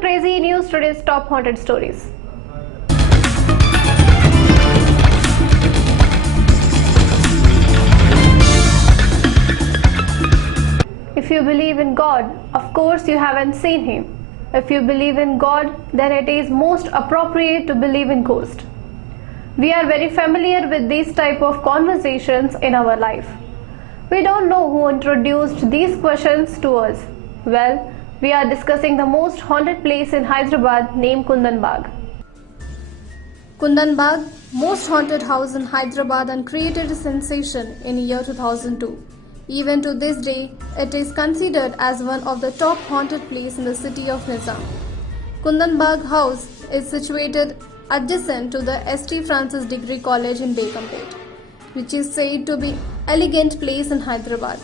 Crazy News, today's top haunted stories. If you believe in God, of course you haven't seen him. If you believe in God, then it is most appropriate to believe in ghosts. We are very familiar with these type of conversations in our life. We don't know who introduced these questions to us. Well, we are discussing the most haunted place in Hyderabad named Kundan Bagh. Kundan Bagh, most haunted house in Hyderabad, and created a sensation in year 2002. Even to this day, it is considered as one of the top haunted place in the city of Nizam. Kundan Bagh house is situated adjacent to the St. Francis Degree College in Begumpet, which is said to be elegant place in Hyderabad.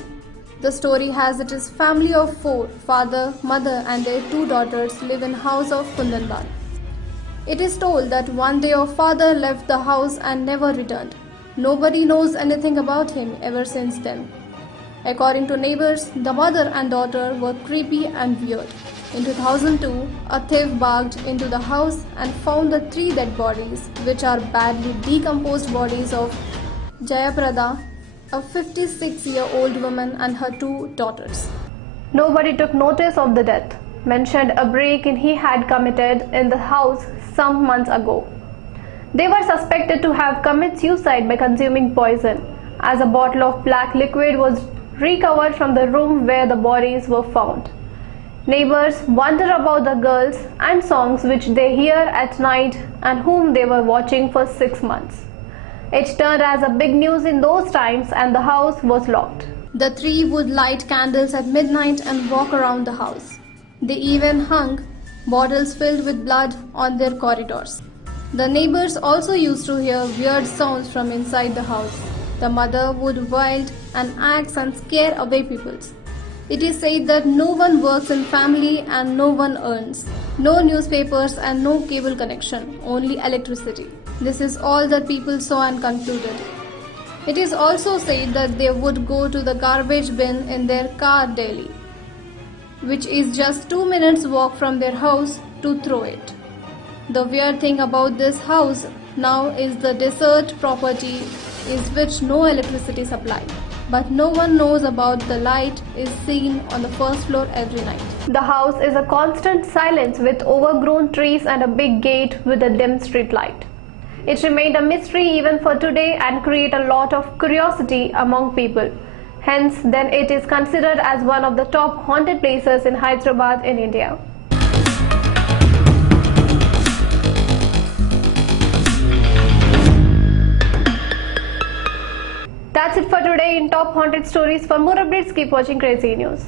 The story has it is family of 4, father, mother and their 2 daughters live in house of Kundan Bagh. It is told that one day our father left the house and never returned. Nobody knows anything about him ever since then. According to neighbors, the mother and daughter were creepy and weird. In 2002, a thief barged into the house and found the 3 dead bodies, which are badly decomposed bodies of Jayaprada, a 56-year-old woman, and her 2 daughters. Nobody took notice of the death. Mentioned a break-in he had committed in the house some months ago. They were suspected to have committed suicide by consuming poison, as a bottle of black liquid was recovered from the room where the bodies were found. Neighbors wonder about the girls and songs which they hear at night and whom they were watching for 6 months. It turned as a big news in those times and the house was locked. The 3 would light candles at midnight and walk around the house. They even hung bottles filled with blood on their corridors. The neighbors also used to hear weird sounds from inside the house. The mother would wield an axe and scare away people. It is said that no one works in family and no one earns. No newspapers and no cable connection, only electricity. This is all that people saw and concluded. It is also said that they would go to the garbage bin in their car daily, which is just 2 minutes walk from their house to throw it. The weird thing about this house now is the desert property is which no electricity supply. But no one knows about the light is seen on the first floor every night. The house is a constant silence with overgrown trees and a big gate with a dim street light. It remained a mystery even for today and create a lot of curiosity among people. Hence, then it is considered as one of the top haunted places in Hyderabad in India. That's it for today in Top Haunted Stories. For more updates, keep watching Crazy News.